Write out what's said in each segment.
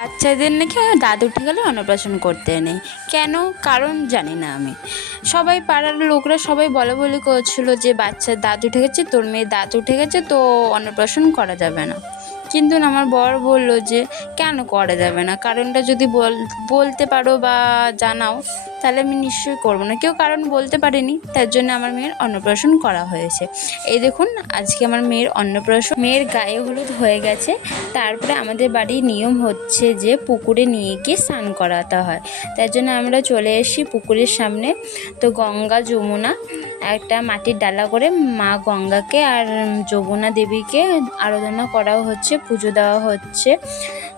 বাচ্চাদের নাকি দাদু উঠে গেলে অন্নপ্রাশন করতে নেই। কেন? কারণ জানি না আমি। সবাই পাড়ার লোকরা সবাই বলা বলি করছিল যে, বাচ্চার দাদু উঠে গেছে, তোর মেয়ে দাঁত উঠে গেছে, তো অন্নপ্রাশন করা যাবে না। কিন্তু আমার বর বলল যে, কেন করা যাবে না? কারণটা যদি বল, বলতে পারো বা জানাও। তাহলে আমি নিশ্চয়ই করব না। কেউ কারণ বলতে পারেনি, তার জন্য আমার মেয়ের অন্নপ্রাশন করা হয়েছে। এই দেখুন, আজকে আমার মেয়ের অন্নপ্রাশন, মেয়ের গায়ে হলুদ হয়ে গেছে। তারপরে আমাদের বাড়ির নিয়ম হচ্ছে যে পুকুরে নিয়ে গিয়ে স্নান করাতে হয়। তার জন্য আমরা চলে এসেছি পুকুরের সামনে। তো গঙ্গা যমুনা, একটা মাটির ডালা করে মা গঙ্গাকে আর যমুনা দেবীকে আরাধনা করা হচ্ছে, পুজো দেওয়া হচ্ছে।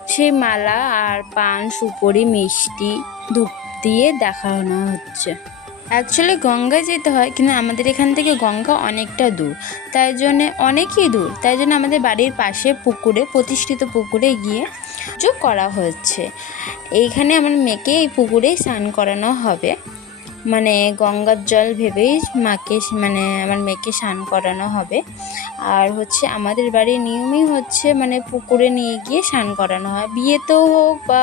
সেই মালা আর পান, সুপরি, মিষ্টি, ধূপ দিয়ে দেখানো হচ্ছে। অ্যাকচুয়ালি গঙ্গা যেতে হয়, কিন্তু আমাদের এখান থেকে গঙ্গা অনেকটা দূর। তাই জন্যে অনেকই দূর। তাই জন্য আমাদের বাড়ির পাশে পুকুরে, প্রতিষ্ঠিত পুকুরে গিয়ে যোগ করা হচ্ছে। এইখানে আমার মেয়েকে এই পুকুরেই স্নান করানো হবে। মানে গঙ্গার জল ভেবেই মাকে মানে আমার মেয়েকে স্নান করানো হবে। আর হচ্ছে আমাদের বাড়ির নিয়মই হচ্ছে মানে পুকুরে নিয়ে গিয়ে স্নান করানো হয়। বিয়েতেও হোক বা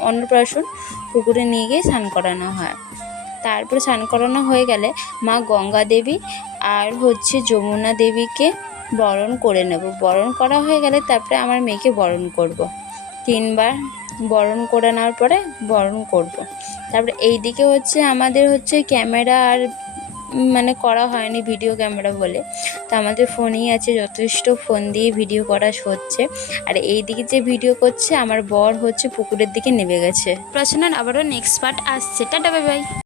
অন্নপ্রাশন পুকুরে নিয়ে গিয়ে স্নান করানো হয়। তারপরে স্নান করানো হয়ে গেলে মা গঙ্গা দেবী আর হচ্ছে যমুনা দেবীকে বরণ করে নেব। বরণ করা হয়ে গেলে তারপরে আমার মেয়েকে বরণ করব। তিনবার বরণ করে নেওয়ার পরে বরণ করব। তারপরে এই দিকে হচ্ছে আমাদের হচ্ছে ক্যামেরা আর মানে করা হয়নি ভিডিও ক্যামেরা বলে। তো আমাদের ফোনেই আছে, যথেষ্ট ফোন দিয়ে ভিডিও করা হচ্ছে। আর এই দিকে যে ভিডিও করছে, আমার বর হচ্ছে পুকুরের দিকে নেমে গেছে। প্রশ্নের আবারও নেক্সট পার্ট আসছে। Tata bye bye